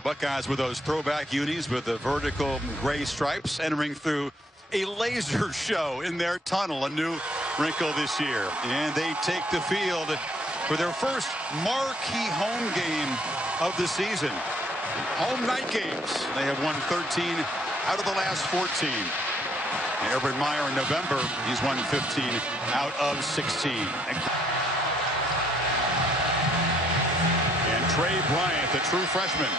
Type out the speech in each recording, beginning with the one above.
the Buckeyes with those throwback unis with the vertical gray stripes entering through a laser show in their tunnel, a new wrinkle this year. And they take the field for their first marquee home game of the season. Home night games. They have won 13 out of the last 14. Urban Meyer in November, he's won 15 out of 16. And Trey Bryant, the true freshman,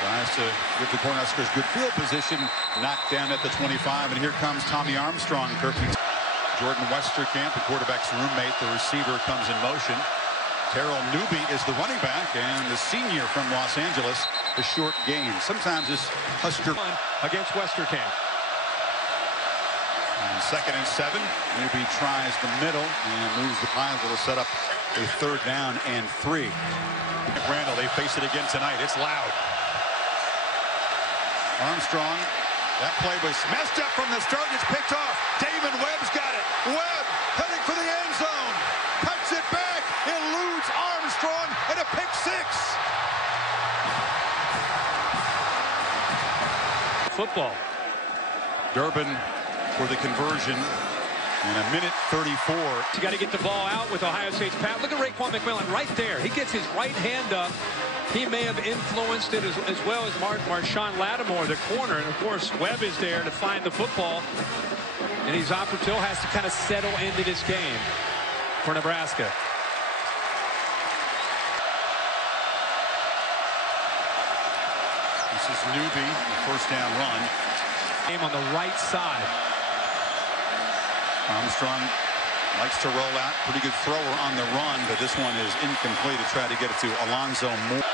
tries to give the Cornhuskers good field position, knocked down at the 25. And here comes Tommy Armstrong. Jordan Westerkamp, the quarterback's roommate, the receiver, comes in motion. Terrell Newby is the running back, and the senior from Los Angeles, the short gain. Sometimes this Husker against Westerkamp. And 2nd and 7. Newby tries the middle and moves the pile to set up a 3rd down and 3. Randall, they face it again tonight. It's loud. Armstrong, that play was messed up from the start. It's picked off. Damon Webb's got it. Webb heading for the end zone. Cuts it back. Eludes Armstrong and a pick 6. Football. Durbin for the conversion in a minute 34. You got to get the ball out with Ohio State's Pat. Look at Raekwon McMillan right there. He gets his right hand up. He may have influenced it as well as Marshawn Lattimore, the corner. And, of course, Webb is there to find the football. And he's Opportil has to kind of settle into this game for Nebraska. This is Newby, the 1st down run. Game on the right side. Armstrong likes to roll out. Pretty good thrower on the run, but this one is incomplete to try to get it to Alonzo Moore.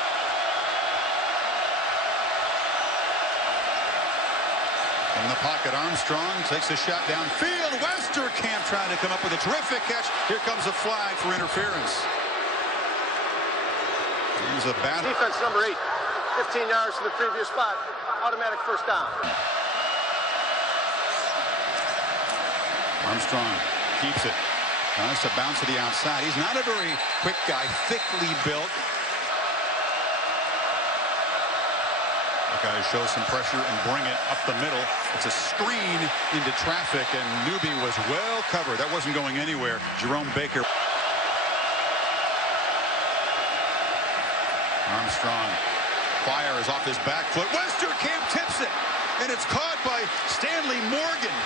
In the pocket, Armstrong takes a shot downfield. Westerkamp trying to come up with a terrific catch. Here comes a flag for interference. Here's a battle. Defense number 8. 15 yards to the previous spot. Automatic 1st down. Armstrong keeps it. Tries to bounce to the outside. He's not a very quick guy, thickly built. Buckeyes show some pressure and bring it up the middle. It's a screen into traffic, and Newby was well covered. That wasn't going anywhere. Jerome Baker. Armstrong fires off his back foot. Westerkamp tips it, and it's caught by Stanley Morgan.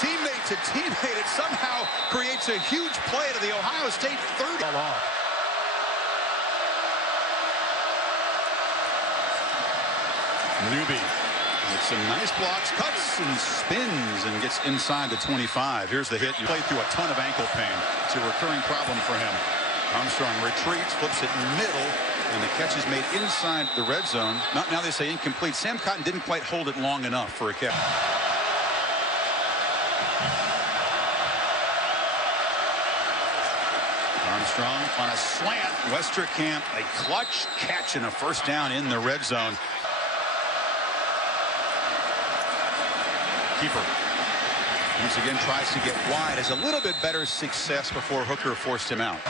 Teammate to teammate, it somehow creates a huge play to the Ohio State 30. Newby with some nice blocks, cuts and spins and gets inside the 25. Here's the hit. You played through a ton of ankle pain. It's a recurring problem for him. Armstrong retreats, flips it middle, and the catch is made inside the red zone. Now they say incomplete. Sam Cotton didn't quite hold it long enough for a catch. Armstrong on a slant. Westerkamp, a clutch catch and a 1st down in the red zone. Keeper once again tries to get wide. Has a little bit better success before Hooker forced him out.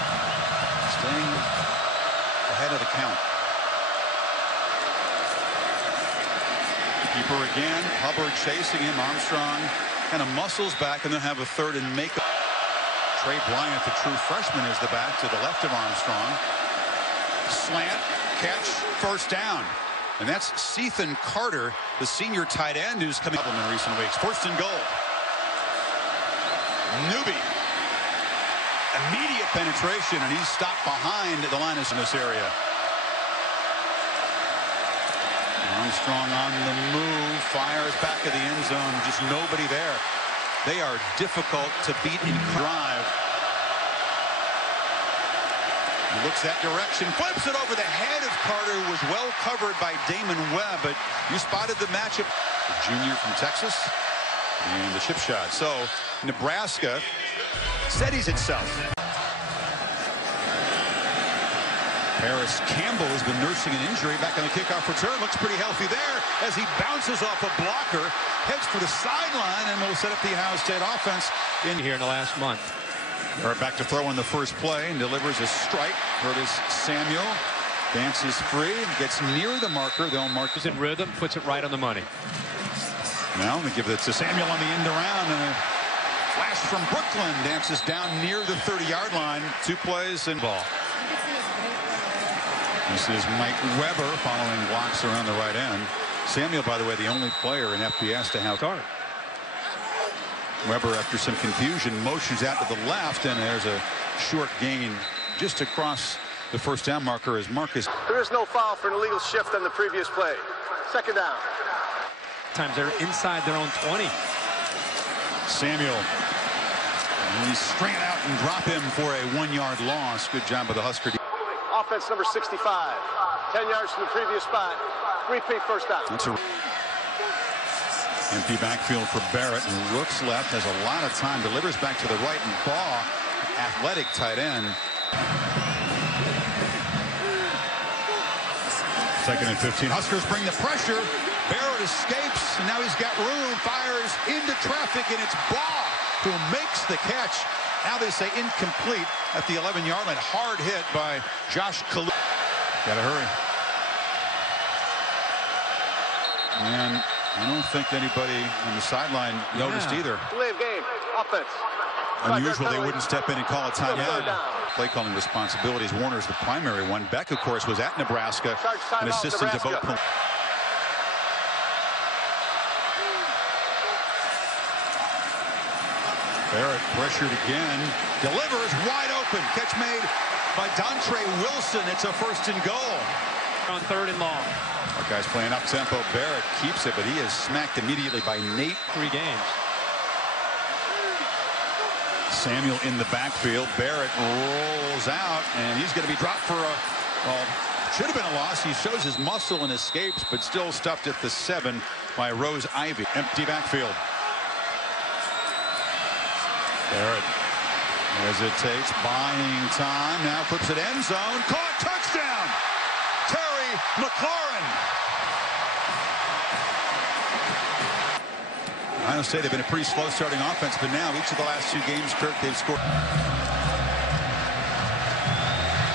Staying ahead of the count. Keeper again. Hubbard chasing him. Armstrong kind of muscles back and then have a 3rd and make. Trey Bryant, the true freshman, is the back to the left of Armstrong. Slant, catch, 1st down. And that's Sethan Carter, the senior tight end who's coming up in recent weeks. 1st and goal. Newby. Immediate penetration, and he's stopped behind the line in this area. Armstrong on the move, fires back of the end zone, just nobody there. They are difficult to beat in drive. He looks that direction, flips it over the head of Carter, who was well covered by Damon Webb, but you spotted the matchup. The junior from Texas and the chip shot. So Nebraska steadies itself. Harris Campbell has been nursing an injury back on the kickoff return. Looks pretty healthy there as he bounces off a blocker, heads for the sideline, and will set up the Ohio State offense in Here in the last month. Back to throw on the first play and delivers a strike. Curtis Samuel Dances free, gets near the marker. They'll mark Is in rhythm, puts it right on the money. Now they give it to Samuel on the end around, and a flash from Brooklyn. Dances down near the 30-yard line. 2 plays and ball. This is Mike Weber following blocks around the right end. Samuel, by the way, the only player in FBS to have start. Weber, after some confusion, motions out to the left, and there's a short gain just across the first down marker as Marcus. There is no foul for an illegal shift on the previous play. 2nd down. Times they're inside their own 20. Samuel. And he's straight out and drop him for a 1-yard loss. Good job by the Husker. Offense number 65. 10 yards from the previous spot. Repeat first down. That's a empty backfield for Barrett, who looks left, has a lot of time, delivers back to the right, and Baugh, athletic tight end. 2nd and 15. Huskers bring the pressure. Barrett escapes, and now he's got room, fires into traffic, and it's Baugh who makes the catch. Now they say incomplete at the 11-yard line. Hard hit by Josh Kalu. Gotta hurry. And I don't think anybody on the sideline noticed either. Delay of game. Offense. Unusual they wouldn't step in and call a timeout. Play calling responsibilities. Warner's the primary one. Beck, of course, was at Nebraska, an assistant to both. Barrett pressured again. Delivers wide open. Catch made by Dontre Wilson. It's a 1st and goal. On 3rd and long. Buckeyes playing up tempo. Barrett keeps it, but he is smacked immediately by Nate. 3 games. Samuel in the backfield. Barrett rolls out, and he's going to be dropped for a, well, should have been a loss. He shows his muscle and escapes, but still stuffed at the 7 by Rose Ivy. Empty backfield. Barrett hesitates, buying time. Now flips it end zone. Caught, touchdown! Terry McLaurin. Ohio State have been a pretty slow starting offense, but now each of the last 2 games, Kirk, they've scored.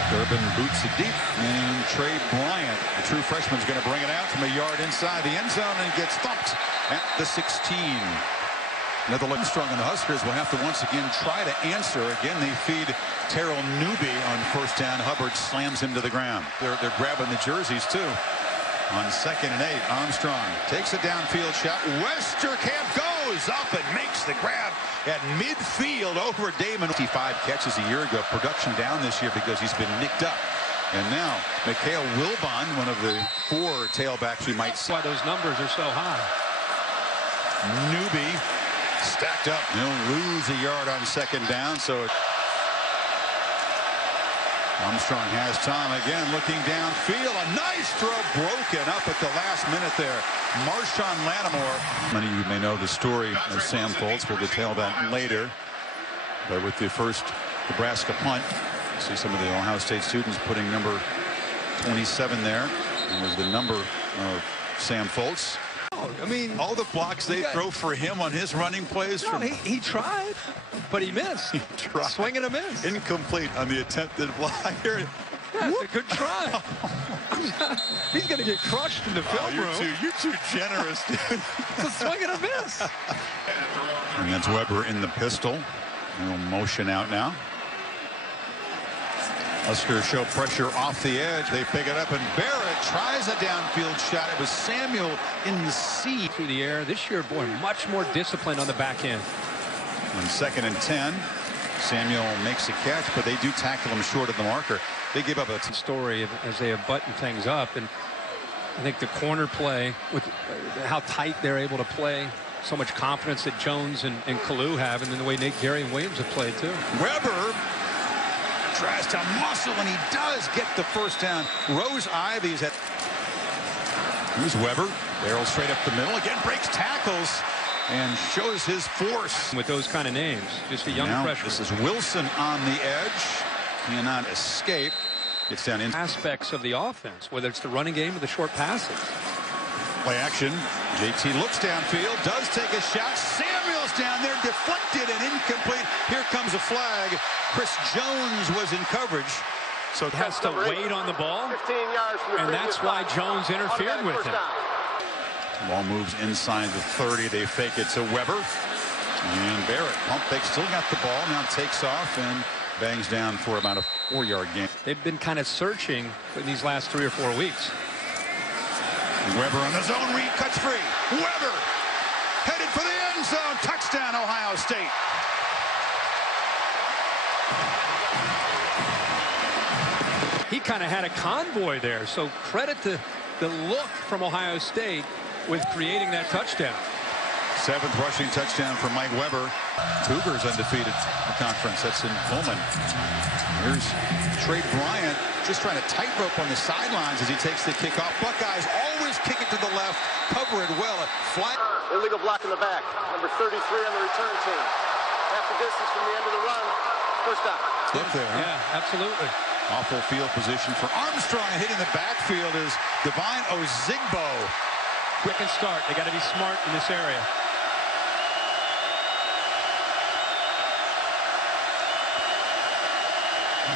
Durbin boots it deep, and Trey Bryant, the true freshman, is going to bring it out from a yard inside the end zone and gets thumped at the 16. Another look strong on the Huskers will have to once again try to answer. Again, they feed Terrell Newby on 1st down. Hubbard slams him to the ground. They're grabbing the jerseys too. On 2nd and 8, Armstrong takes a downfield shot. Westerkamp goes up and makes the grab at midfield over Damon. 55 catches a year ago. Production down this year because he's been nicked up. And now Mikhail Wilbon, one of the 4 tailbacks we might see. That's why those numbers are so high. Newby stacked up. He'll lose a yard on 2nd down. So Armstrong has time again, looking downfield. A nice throw broken up at the last minute there. Marshawn Lattimore. Many of you may know the story of Sam Foltz. We'll detail that later. But with the first Nebraska punt, you see some of the Ohio State students putting number 27 there. And there's the number of Sam Foltz. I mean, all the blocks they throw for him on his running plays. No, he tried, but he missed. He tried. Swing and a miss. Incomplete on the attempted block here. Yeah, it's a good try. He's going to get crushed in the film room. You're too generous, dude. It's a swing and a miss. And that's Weber in the pistol. Little motion out now. Huskers show pressure off the edge. They pick it up, and Barrett tries a downfield shot. It was Samuel in the seat. Through the air. This year, boy, much more disciplined on the back end. On 2nd and 10, Samuel makes a catch, but they do tackle him short of the marker. They give up a story as they have buttoned things up, and I think the corner play, with how tight they're able to play, so much confidence that Jones and Kalu have, and then the way Nate Gary and Williams have played too. Weber tries to muscle, and he does get the 1st down. Rose Ivy's at. Here's Weber. Barrels straight up the middle. Again, breaks tackles and shows his force. With those kind of names, just a young freshman. This is Wilson on the edge. Cannot escape. Gets down in. Aspects of the offense, whether it's the running game or the short passes. Play action. JT looks downfield, does take a shot. Samuel's down there, deflected and incomplete. Here comes a flag. Chris Jones was in coverage. So He has to wait on the ball, 15 yards from the and that's why spot. Jones interfered with him. Ball moves inside the 30. They fake it to Weber. And Barrett, pump fake, still got the ball. Now takes off and bangs down for about a 4-yard gain. They've been kind of searching in these last 3 or 4 weeks. Weber on the zone read, cuts free. Weber headed for the end zone. Touchdown, Ohio State. He kind of had a convoy there, so credit to the look from Ohio State with creating that touchdown. 7th rushing touchdown for Mike Weber. Cougars undefeated in the conference. That's in Pullman. Here's Trey Bryant just trying to tightrope on the sidelines as he takes the kickoff. Buckeyes always kick it to the left, cover it well. Flat. Illegal block in the back. Number 33 on the return team. Half the distance from the end of the run. First down. Look there. Huh? Yeah, absolutely. Awful field position for Armstrong. Hitting the backfield is Divine Ozigbo. Quick and start. They got to be smart in this area.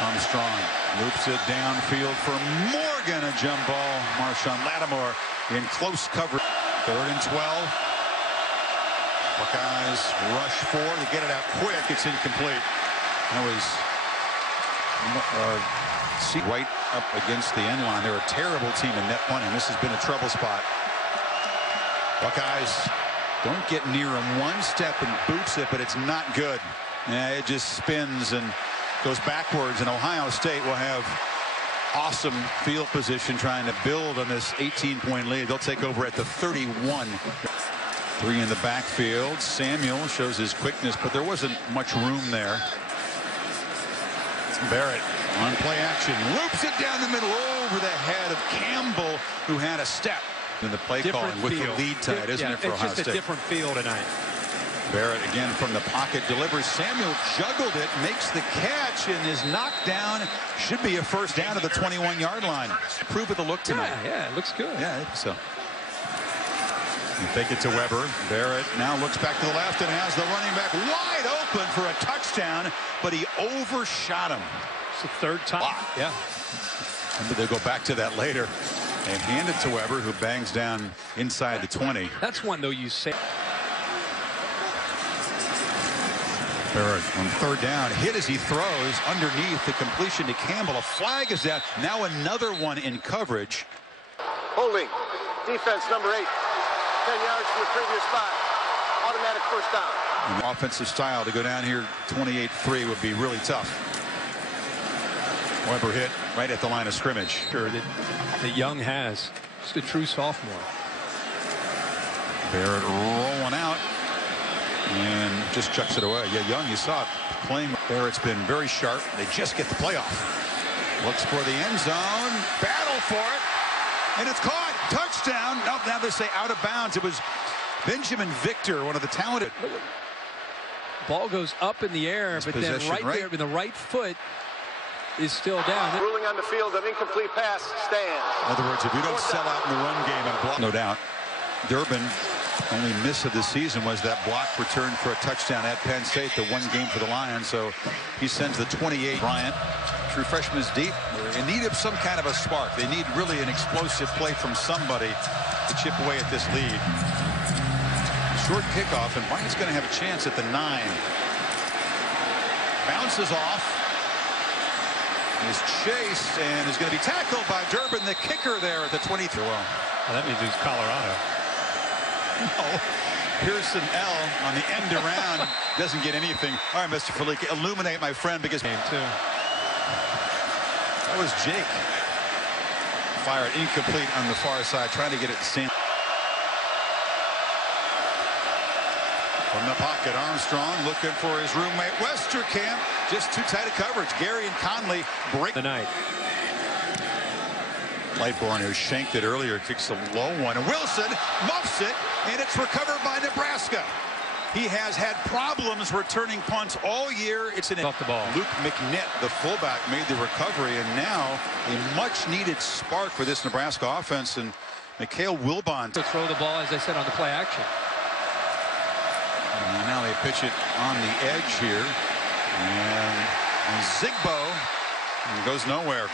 Armstrong loops it downfield for Morgan. A jump ball. Marshawn Lattimore in close coverage. 3rd and 12. Buckeyes rush 4. They get it out quick. It's incomplete. That was right up against the end line. They're a terrible team in net punting. This has been a trouble spot. Buckeyes don't get near him. One step and boots it, but it's not good. Yeah, it just spins and goes backwards, and Ohio State will have awesome field position trying to build on this 18-point lead. They'll take over at the 31. 3 in the backfield. Samuel shows his quickness, but there wasn't much room there. Barrett on play action, loops it down the middle over the head of Campbell, who had a step in the play calling with the lead tight, isn't it, for Ohio State? It's just a different feel tonight. Barrett again from the pocket delivers. Samuel juggled it, makes the catch, and is knocked down. Should be a first down to the 21-yard line. Prove with the look tonight. Yeah, it looks good. Yeah, I think so. You fake it to Weber. Barrett now looks back to the left and has the running back wide open for a touchdown, but he overshot him. It's the 3rd time. Wow. Yeah. But they'll go back to that later and hand it to Weber, who bangs down inside the 20. That's one, though, you say. Barrett on 3rd down, hit as he throws underneath the completion to Campbell. A flag is down. Now another one in coverage. Holding. Defense number 8. 10 yards from the previous spot. Automatic first down. An offensive style to go down here 28-3 would be really tough. Weber hit right at the line of scrimmage. Sure, that Young has. Just a true sophomore. Barrett rolling out and just chucks it away. Yeah, Young, you saw it playing. Barrett's been very sharp. They just get the playoff. Looks for the end zone. Battle for it. And it's caught. Touchdown. Nope, now they say out of bounds. It was Benjamin Victor, one of the talented. Ball goes up in the air, but then right there with the right foot is still down. Ruling on the field, an incomplete pass stands. In other words, if you don't sell out in the run game and block, no doubt. Durbin, only miss of the season was that block return for a touchdown at Penn State, the one game for the Lions. So he sends the 28. Bryant, true freshman, is deep. They're in need of some kind of a spark. They need really an explosive play from somebody to chip away at this lead. Short kickoff, and Bryant's going to have a chance at the 9. Bounces off. Is chased and is going to be tackled by Durbin, the kicker there at the 23. Well, that means it's Colorado. No. Pearson L on the end around doesn't get anything. All right, Mr. Felique, illuminate my friend, because game too. That was Jake. Fired incomplete on the far side, trying to get it to Sam. From the pocket, Armstrong looking for his roommate Westerkamp. Just too tight a coverage. Gary and Conley break the night. Lightborn, who shanked it earlier, kicks a low one. And Wilson muffs it, and it's recovered by Nebraska. He has had problems returning punts all year. It's off the ball. Luke McNitt, the fullback, made the recovery, and now a much-needed spark for this Nebraska offense. And Mikhail Wilbon to throw the ball, as I said, on the play action. And now they pitch it on the edge here. And Zigbo And goes nowhere.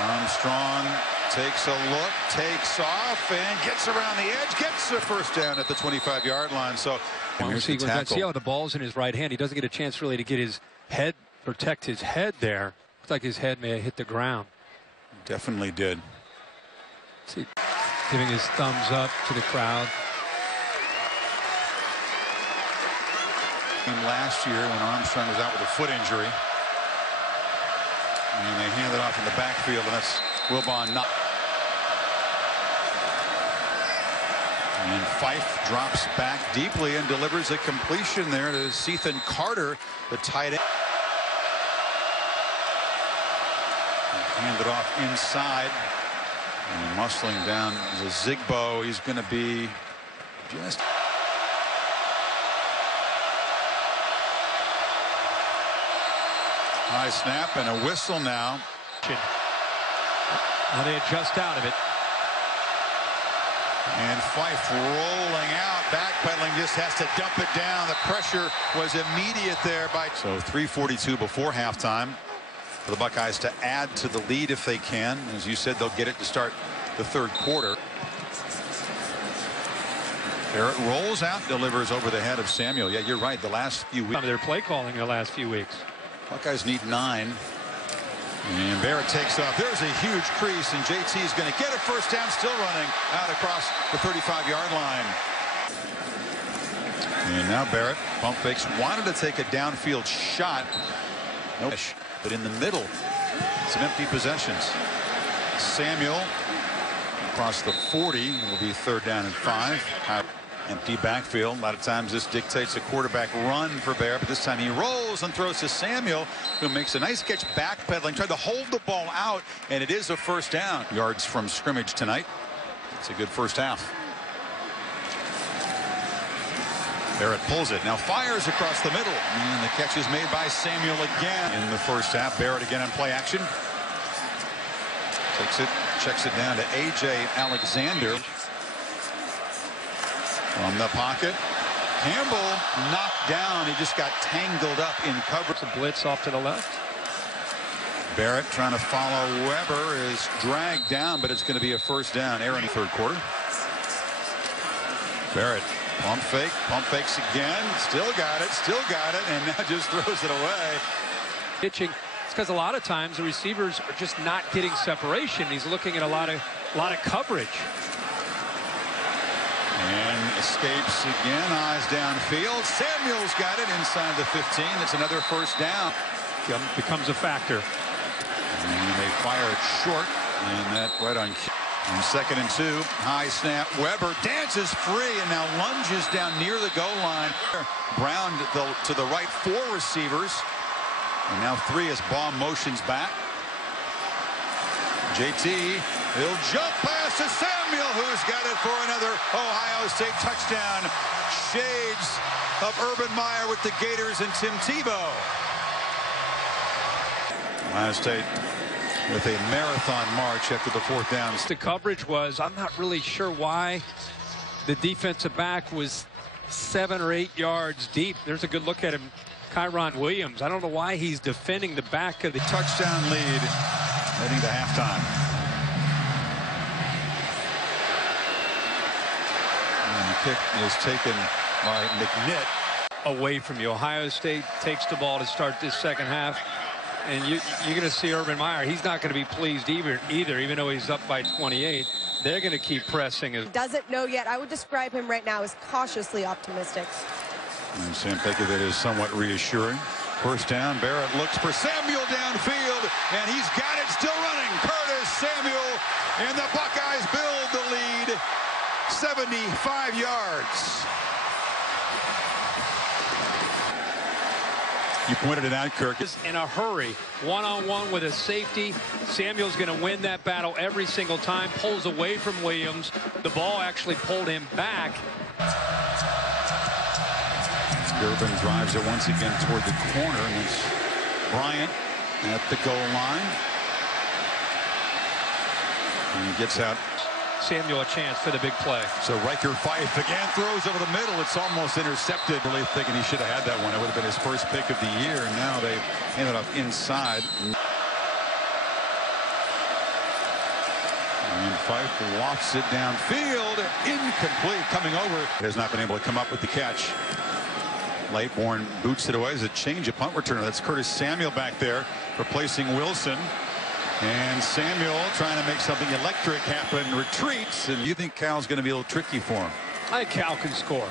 Armstrong takes a look, takes off, and gets around the edge, gets the first down at the 25-yard line. So here's the tackle. See how the ball's in his right hand. He doesn't get a chance really to get his head, protect his head there. Looks like his head may have hit the ground. Definitely did. See, giving his thumbs up to the crowd. Last year when Armstrong was out with a foot injury. And they hand it off in the backfield, and that's Wilbon. And Fife drops back deeply and delivers a completion there to Sethan Carter, the tight end. Hand it off inside. And muscling down the Zigbo. He's going to be just... High snap and a whistle now. Now they adjust out of it. And Fife rolling out, backpedaling, just has to dump it down. The pressure was immediate there by. So 3:42 before halftime for the Buckeyes to add to the lead if they can. As you said, they'll get it to start the third quarter. Barrett rolls out, delivers over the head of Samuel. Yeah, you're right. The last few weeks. Some of their play calling the last few weeks. Buckeyes need 9. And Barrett takes off. There's a huge crease, and JT is going to get a first down, still running out across the 35-yard line. And now Barrett pump fakes, wanted to take a downfield shot. Nope. But in the middle, some empty possessions. Samuel across the 40. It will be third down and 5. Empty backfield. A lot of times this dictates a quarterback run for Barrett, but this time he rolls and throws to Samuel, who makes a nice catch backpedaling, tried to hold the ball out, and it is a first down. Yards from scrimmage tonight. It's a good first half. Barrett pulls it, now fires across the middle, and the catch is made by Samuel again in the first half. Barrett again on play action. Takes it, checks it down to A.J. Alexander. From the pocket, Campbell knocked down. He just got tangled up in coverage. A blitz off to the left. Barrett trying to follow Weber, is dragged down, but it's going to be a first down. Aaron, third quarter. Barrett pump fakes again, still got it, and now just throws it away. Pitching. It's because a lot of times the receivers are just not getting separation. He's looking at a lot of coverage. And escapes again, eyes downfield. Samuel's got it inside the 15. It's another first down. Becomes a factor. And they fire it short, and that right on cue. And 2nd and 2, high snap. Weber dances free and now lunges down near the goal line. Brown to the right, 4 receivers. And now 3 as Baum motions back. JT, he'll jump pass to Samuel, who's got it for another Ohio State touchdown. Shades of Urban Meyer with the Gators and Tim Tebow. Ohio State with a marathon march after the 4th down. The coverage was, I'm not really sure why the defensive back was 7 or 8 yards deep. There's a good look at him, Kyron Williams. I don't know why he's defending the back of the touchdown lead heading to halftime. And the kick is taken by McNitt. Away from you. Ohio State takes the ball to start this second half. And you're going to see Urban Meyer. He's not going to be pleased either, even though he's up by 28. They're going to keep pressing. Doesn't know yet. I would describe him right now as cautiously optimistic. And Sam, thank you. That is somewhat reassuring. First down, Barrett looks for Samuel downfield, and he's got it, still running. Curtis Samuel, and the Buckeyes build the lead, 75 yards. You pointed it out, Kirk. In a hurry, one-on-one with a safety. Samuel's going to win that battle every single time. Pulls away from Williams. The ball actually pulled him back. Durbin drives it once again toward the corner, and it's Bryant at the goal line. And he gets out. Samuel a chance for the big play. So Riker Fife again throws over the middle. It's almost intercepted. Really thinking he should have had that one. It would have been his first pick of the year, and now they handed off inside. And Fife lofts it downfield. Incomplete. Coming over. Has not been able to come up with the catch. Lightborn boots it away as a change of punt returner. That's Curtis Samuel back there replacing Wilson. And Samuel trying to make something electric happen. Retreats. And you think Cal's going to be a little tricky for him? I think Cal can score.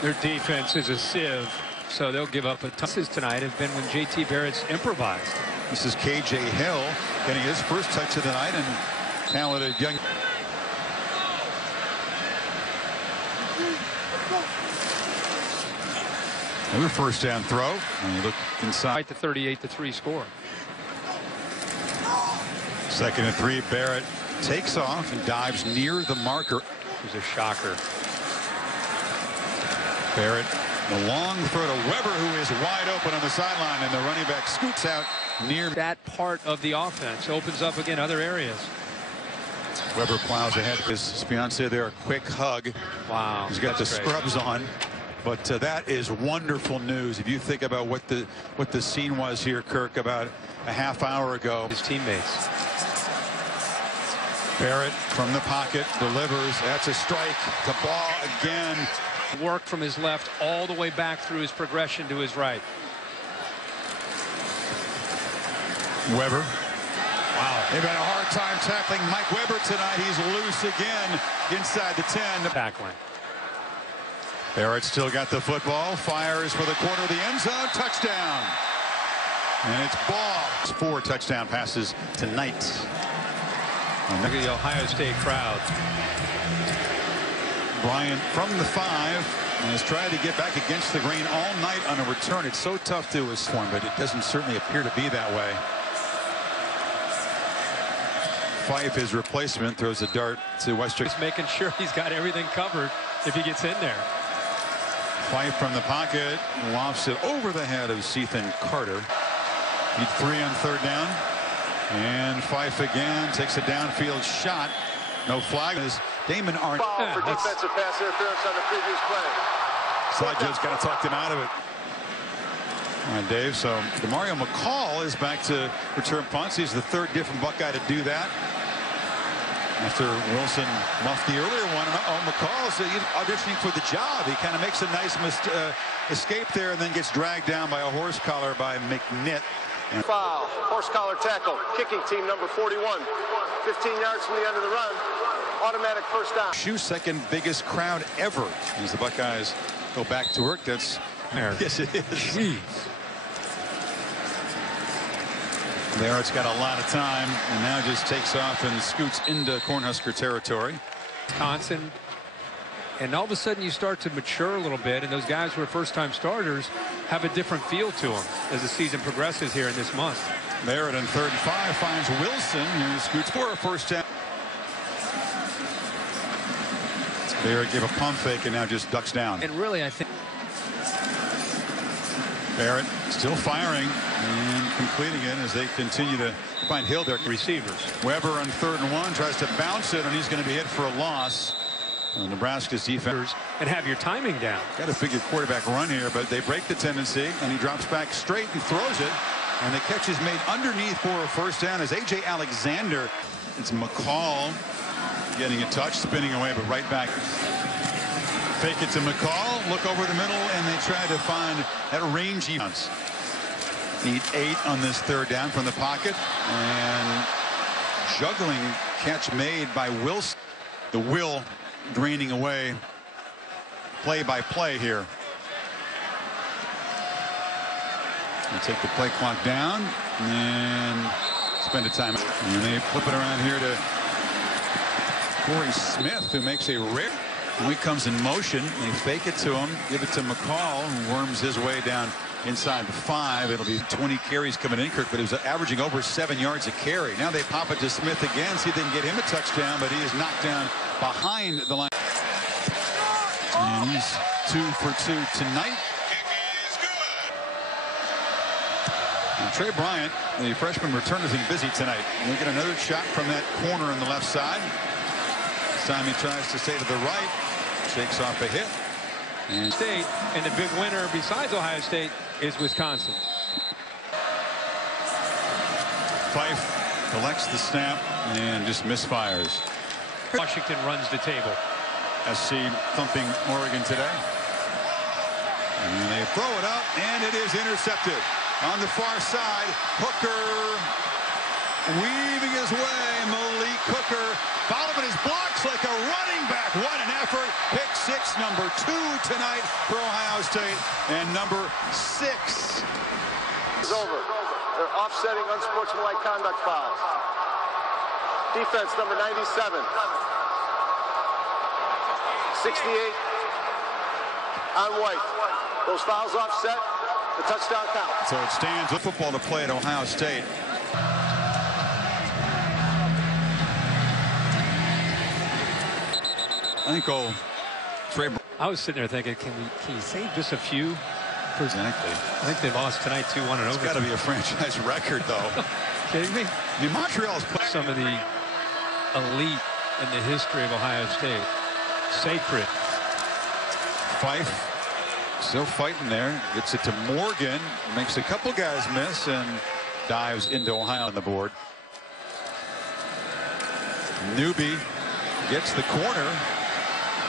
Their defense is a sieve, so they'll give up a ton. Tonight have been when J.T. Barrett's improvised. This is K.J. Hill getting his first touch of the night, and talented young. Another first down throw. And you look inside. The 38-3 score. 2nd and 3. Barrett takes off and dives near the marker. It was a shocker. Barrett, the long throw to Weber, who is wide open on the sideline, and the running back scoots out near. That part of the offense opens up again other areas. Weber plows ahead. His fiance there, a quick hug. Wow. He's got the scrubs on. But that is wonderful news. If you think about what the scene was here, Kirk, about a half hour ago. His teammates. Barrett from the pocket delivers. That's a strike. The ball again. Work from his left all the way back through his progression to his right. Weber. Wow. They've had a hard time tackling Mike Weber tonight. He's loose again inside the 10. Tackling. Barrett still got the football. Fires for the corner of the end zone. Touchdown. And it's ball. 4 touchdown passes tonight. Look at the Ohio State crowd. Bryant from the 5 and has tried to get back against the grain all night on a return. It's so tough to swarm, but it doesn't certainly appear to be that way. Fife, his replacement, throws a dart to Western. He's making sure he's got everything covered if he gets in there. Fife from the pocket lofts it over the head of Sethan Carter. Need 3 on 3rd down. And Fife again takes a downfield shot. No flag. Is Damon Arndt. Ball for defensive pass interference on the previous play. Slide Joe's got to talk him out of it. All right, Dave. So Demario McCall is back to return punts. He's the 3rd different Buckeye to do that. After Wilson muffed the earlier one, McCall is auditioning for the job. He kind of makes a nice escape there and then gets dragged down by a horse collar by McNitt. And foul, horse collar tackle, kicking team number 41. 15 yards from the end of the run. Automatic first down. Shoe second biggest crowd ever as the Buckeyes go back to work. That's there. Yes, it is. Jeez. Barrett's got a lot of time and now just takes off and scoots into Cornhusker territory. Wisconsin. And all of a sudden you start to mature a little bit, and those guys who are first-time starters have a different feel to them as the season progresses here in this month. Barrett on 3rd and 5 finds Wilson, who scoots for a first down. Barrett gave a pump fake and now just ducks down. And really, I think Barrett still firing and completing it as they continue to find Hill their receivers. Weber on 3rd and 1 tries to bounce it, and he's going to be hit for a loss. Nebraska's defense. And have your timing down. Got to figure quarterback run here, but they break the tendency, and he drops back straight and throws it. And the catch is made underneath for a first down as A.J. Alexander. It's McCall getting a touch, spinning away, but right back. Fake it to McCall, look over the middle, and they try to find that rangy. Need 8 on this 3rd down from the pocket. And juggling catch made by Wilson. The will draining away play by play here. They take the play clock down and spend a time. And they flip it around here to Corey Smith, who makes a rare. And he comes in motion. They fake it to him, give it to McCall, who worms his way down inside the 5. It'll be 20 carries coming in, Kirk, but he was averaging over 7 yards a carry. Now they pop it to Smith again, see if they can get him a touchdown, but he is knocked down behind the line. And he's 2 for 2 tonight. And Trey Bryant, the freshman returner, has been busy tonight. We get another shot from that corner on the left side. This time he tries to stay to the right. Shakes off a hit. And State, and the big winner besides Ohio State is Wisconsin. Fife collects the snap and just misfires. Washington runs the table. SC thumping Oregon today. And they throw it up, and it is intercepted. On the far side, Hooker weaving his way. Malik Hooker following his blocks like a running back. What an effort. Pick six, number 2 tonight for Ohio State, and number 6. It's over. They're offsetting unsportsmanlike conduct fouls. Defense number 97. 68 on White. Those fouls offset. The touchdown count. So it stands with football to play at Ohio State. I think I was sitting there thinking, can you save just a few? Exactly. I think they lost tonight 2-1 and It's got to be a franchise record, though. Kidding me? I mean, Montreal's playing Some of the elite in the history of Ohio State. Sacred. Fife still fighting there. Gets it to Morgan. Makes a couple guys miss and dives into Ohio on the board. Newby gets the corner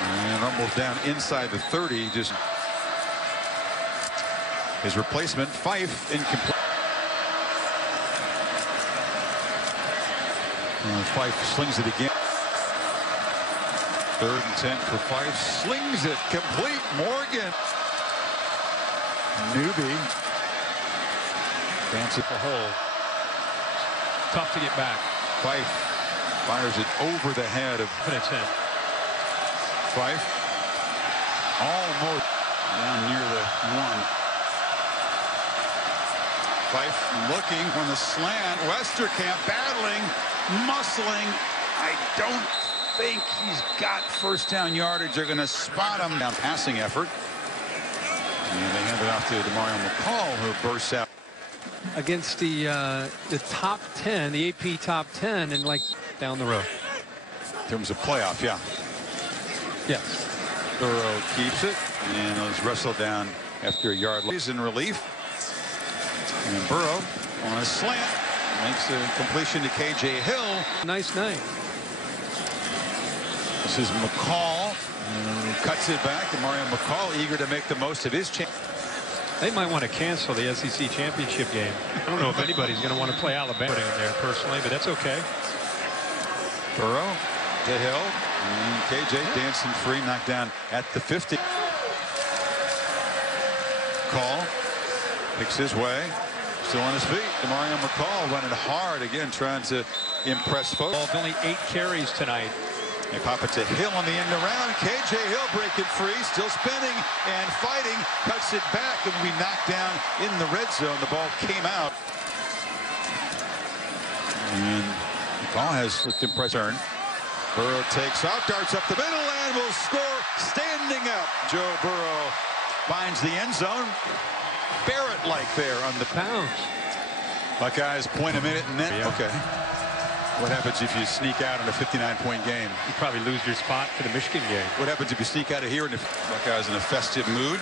and almost down inside the 30. Just his replacement, Fife, incomplete. Fife slings it again. 3rd and 10 for Fife. Slings it complete. Morgan. Newby. Dances The hole. Tough to get back. Fife fires it over the head of But it's in. Fife. Almost down near the 1. Fife looking from the slant. Westerkamp battling, muscling. I don't think he's got first down yardage. They're going to spot him. Down passing effort. And they hand it off to DeMario McCall, who bursts out. Against the top 10, the AP top 10, and like down the road. In terms of playoff, yeah. Yes. Burrow keeps it and was wrestled down after a yard. He's in relief. And Burrow on a slant makes a completion to KJ Hill. Nice night. This is McCall. Cuts it back. And Mario McCall eager to make the most of his chance. They might want to cancel the SEC championship game. I don't know if anybody's going to want to play Alabama in there personally, but that's okay. Burrow to Hill. And KJ dancing free, knocked down at the 50. Call picks his way. Still on his feet. DeMario McCall running hard again, trying to impress folks. Only 8 carries tonight. They pop it to Hill on the end around. KJ Hill breaking free, still spinning and fighting. Cuts it back, and we knocked down in the red zone. The ball came out. And McCall has looked impressed. Burrow takes off, darts up the middle, and will score standing up. Joe Burrow finds the end zone. Barrett-like there on the Pounds. Buckeyes point a minute and then. Yeah. Okay. What happens if you sneak out in a 59-point game? You probably lose your spot for the Michigan game. What happens if you sneak out of here and the Buckeyes in a festive mood?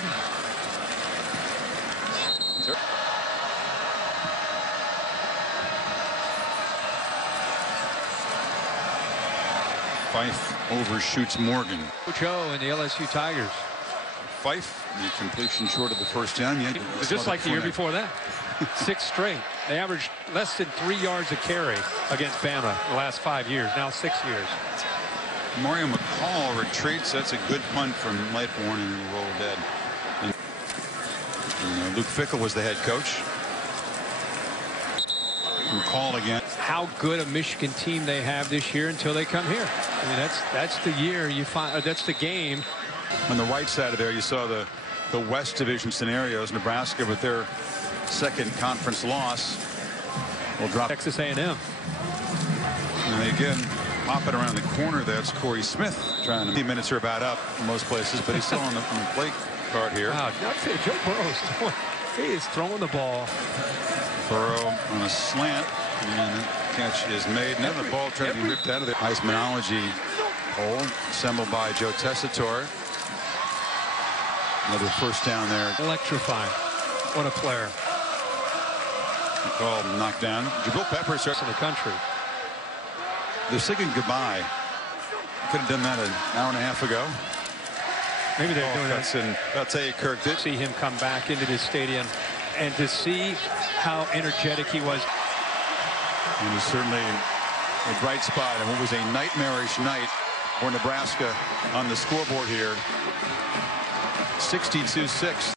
Fife overshoots Morgan. Joe and the LSU Tigers. Fife, the completion short of the first down. Yeah, Just like the year before that. 6 straight. They averaged less than 3 yards a carry against Bama the last 5 years. Now 6 years. Mario McCall retreats. That's a good punt from Lightbourne and roll dead. And Luke Fickell was the head coach. McCall again. How good a Michigan team they have this year until they come here. I mean, that's the year you find. That's the game. On the right side of there, you saw the West Division scenarios. Nebraska with their second conference loss will drop. Texas A&M. And again, popping around the corner. That's Corey Smith trying to. 15 minutes are about up in most places, but he's still on the play card here. Wow, Joe Burrow is throwing the ball. Burrow on a slant, and the catch is made. Now the ball trying to be ripped out of there. Heismanology Hole assembled by Joe Tessitore. Another first down there. Electrifying. What a player. Call knocked down. Jabril Peppers In the country. They're singing goodbye. Could have done that an hour and a half ago. Maybe they're doing that. And I'll tell you, Kirk did See him come back into this stadium and to see how energetic he was. And he's certainly a bright spot and what was a nightmarish night for Nebraska on the scoreboard here. 62-6.